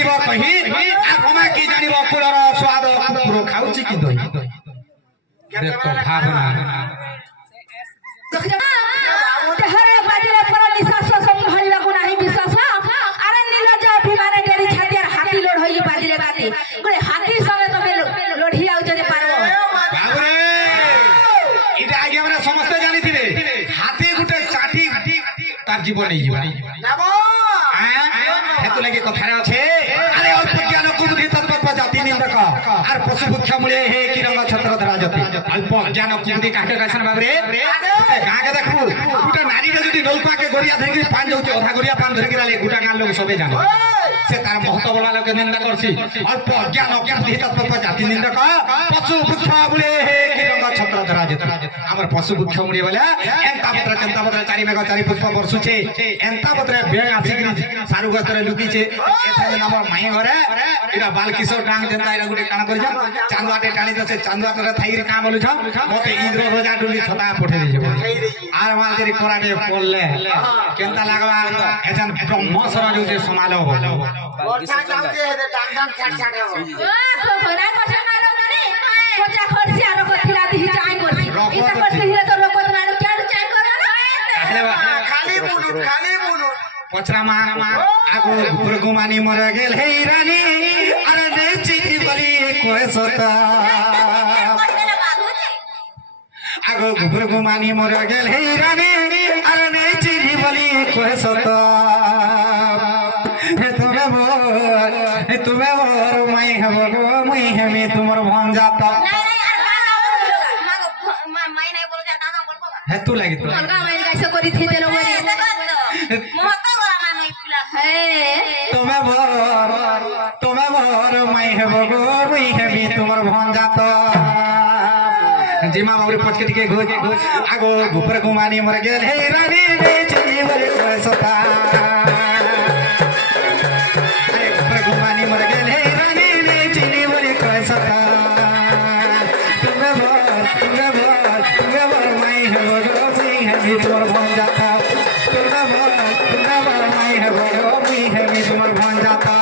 पारिबो कहि आत्मा की जानिबो फुलर स्वाद कुकुर खाउछि कि दही देखो भावना हरे बाजिले पर निश्वास संभालिबा को नाही विश्वास अरे नीरज अभिमान गेरी छातियार हाथी लोड होई बाजिले बाती गोरे हाथी संगे तमे लोढी आउ जने पारबो बाबरे इटा आगे हमरा समस्त जानि थिबे हाथी गुटे चाठी तार जीवन नै जीवन नाबो हेतु लगे कथारे अछि अरे अल्प ज्ञान कुबुद्धि तत्व जाति निंदक आर पशु भुक्षा मुळे हे कि रंग छत्र धरा जाति अल्प ज्ञान कुबुद्धि काहे गासन बाबरे गागे देखु गुटा नारी के जदी नौका के गोरिया धरि पान जाउछ अधा गोरिया पान धरि गेलाले गुटा गान लोग सबे जाने से तार महत्व बोला लोग निंदा करछि अल्प ज्ञान कुबुद्धि तत्व जाति निंदक पशु भुक्षा मुळे हे कि रंग छत्र धरा जाति हमर पशु भुक्षा मुळे बोला एंता पत्र चारि मेघ चारि पुष्प वर्षुछे एंता पत्र बेग आसिकरी सारु गस्तरे लुकिछे एथाने हमर माई घरे इरा बालकिशोर डांग देता इरा गुटे काना करिजा चांदवाटे टाणी दसे चांदवाटे थाइर काम बोलु छ मते इंद्र रोजा डुली छता पठे दे आर माल तेरी कोराटे पड़ले केनता लागबा एजन ब्रह्म सरा जो समालो हो वर्षा जाम जे डांग डांग छाट छाट हो ना कथा मारो रे कोचा खर्सी आरो कथिला दिहि चाय करसी इता करसी हिरे तो रोकत ना क्या चाय करा खाली बोलू पचरामा आगो गुरगुमानी मर गेल हे रानी अरे नेची बली कोय सता आगो गुरगुमानी मर गेल हे रानी अरे नेची बली कोय सता हे तुम्हें मोर मई हबो मई हमी तुमर भन जाता है तू लगी तो अलगा मैं कैसे करी थी तेनो बड़ी महतो गला नहीं पिला है तुम्हें मोर मई हबो मई हमी तुमर भन जाता जिमा बाबू पचकट के घोज आगो गुपर गुमानी मर गेल हे रानी रे चली बरे कोय सता अरे गुपर गुमानी मर गेल हे रानी रे चली बरे कोय सता तुम्हें मोर मई हबो मई हमी तुमर भन जाता तुम्हें मोर मई हबो मई हमी तुमर भन जाता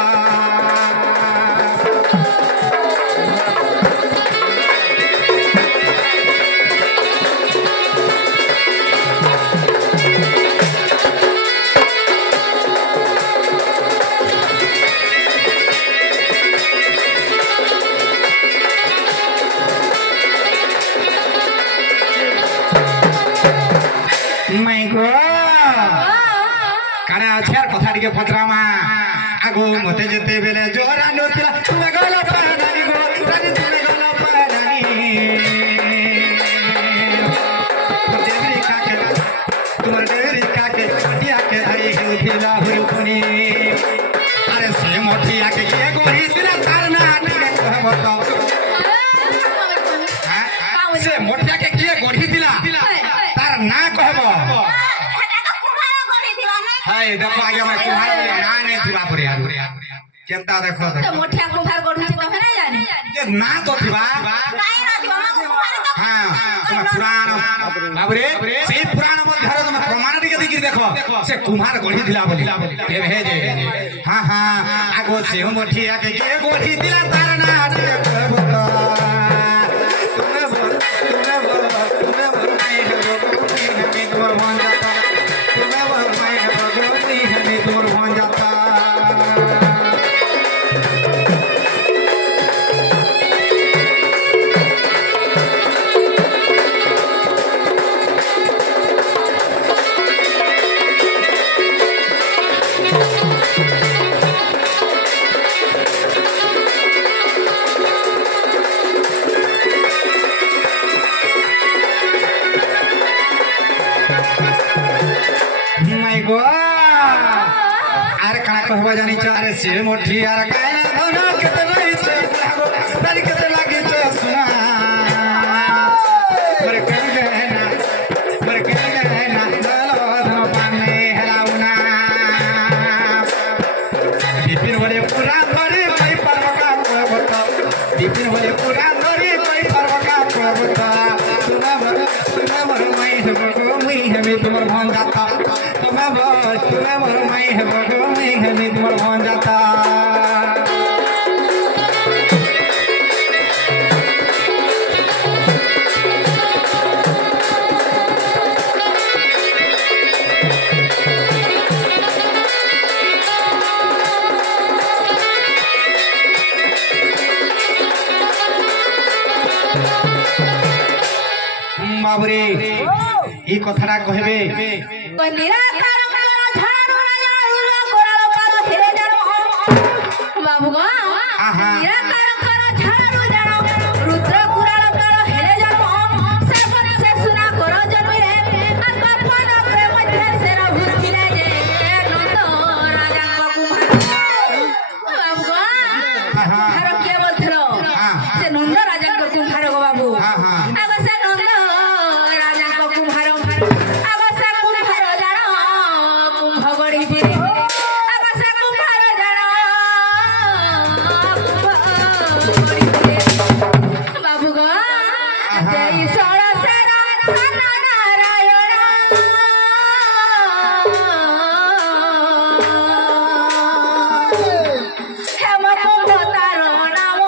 कथा पचरामा आगो मते जेते बेले जोरा नोतला तुमे गलो पानी गो रानी तुमे गलो पानी देवरी काके तुम्हारे देवरी काके मटिया के आई हिला हुई कोनी अरे से मटिया के ये गोरी सिरा तारना आटे कहबो तो से मटिया के के गोरी दिला तार ना कहबो हाय देखो आगे मैं कुम्हार ना नहीं थिबा पर यार केनता देखो तो मोठिया कुम्हार गोढी से तो नहीं जानी ये ना तो थिबा काई ना थिबा मा कुम्हार तो हां तुम पुराण बाबरे से पुराण मध्य तुम प्रमाण दिके दिकी देखो से कुम्हार गोढी दिला बोली ये भेजे हां हां आगो से मोठिया के गोढी दिला तार ना तुम्हें बोल नहीं हो हमें तुम भन जाता तुम्हें बोल नहीं हो हमें तुम भन जाता कहबा जानी चारे से मोठी यार काया धना कते रही से तारी कते लागी से सुना पर कहना दलो धनो पाने हलाउना बिपिन बोले पूरा धरे कोई परवका बता बिपिन बोले पूरा धरे कोई परवका बता सुना मर मई हमें तुमर भन जाता तुम्हें मोर मई है मई हमें तुमर भन जाता बाबुरे ई कथाटा कहबे निराकार ঝাড়ু রাজা উল্লা করাল পার হেরে জানো বাবু গো নিরাকার ঝাড়ু জানো রুদ্র কুরাল পার হেরে জানো সর্বন সে সুনা কর জন্মিরে আর কপন প্রেম মধ্যে সেরা ভুতিলে যে নন্দ রাজা বাবু গো আর কে বলছিল যে নন্দ রাজা কুম্ভার গো বাবু আগ সে নন্দ রাজা কুম্ভার আগ সে কুম্ভার জানো কুম্ভ গড়ি দিরে আগ সে কুম্ভার জানো কুম্ভ গড়ি দিরে বাবু গো দেই সরসের নারায়ণ হেম কুম্ভ তার নাম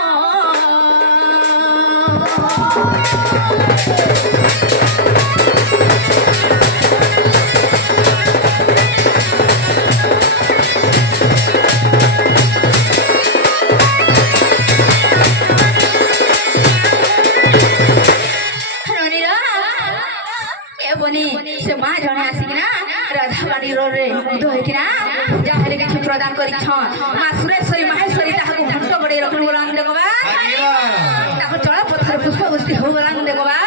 से माँ जने आसिकिना राधावाणी रोडे उदो हेकिना पूजा हेले किछु प्रदान करिछ माँ सुरेश्वरी माहेश्वरी ताहाको घंट गडे रखन गोलान देखबा ताको चळ पत्थर पुष्प गुस्ती हो गोलान देखबा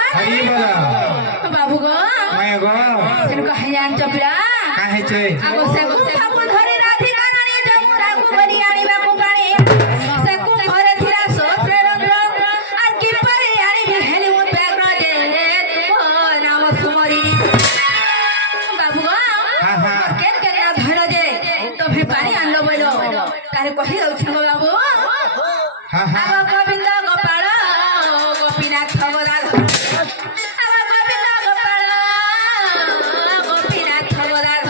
बाबू गो माय गो सेन कहियान चपिला काहे छे आगो से कुंभाको धरि राधिका नानी जमुनाको बनी आनिबाको पानी से कुंभरे थिला सोत्रे रंद्र आर कि परे आनी हेली मुन बेग्र जे तुम नाम सुमरिनी बाबू गो केन केन ना धड़ जे तोभे पानी आनलो बोलो काहे कहि दउ छ बाबू आगो गोविंद गोपाल गोपीनाथ भगवान आगो गोविंद गोपाल गोपीनाथ भगवान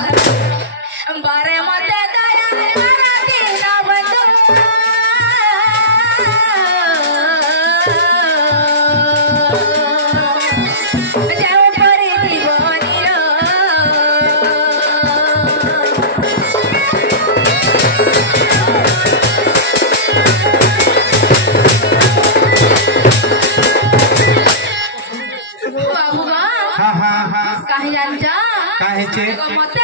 बारे मते दया राती ना बंदू जाओ परे दीवानी रो बाबू गो काहे जान जा काहे छे मते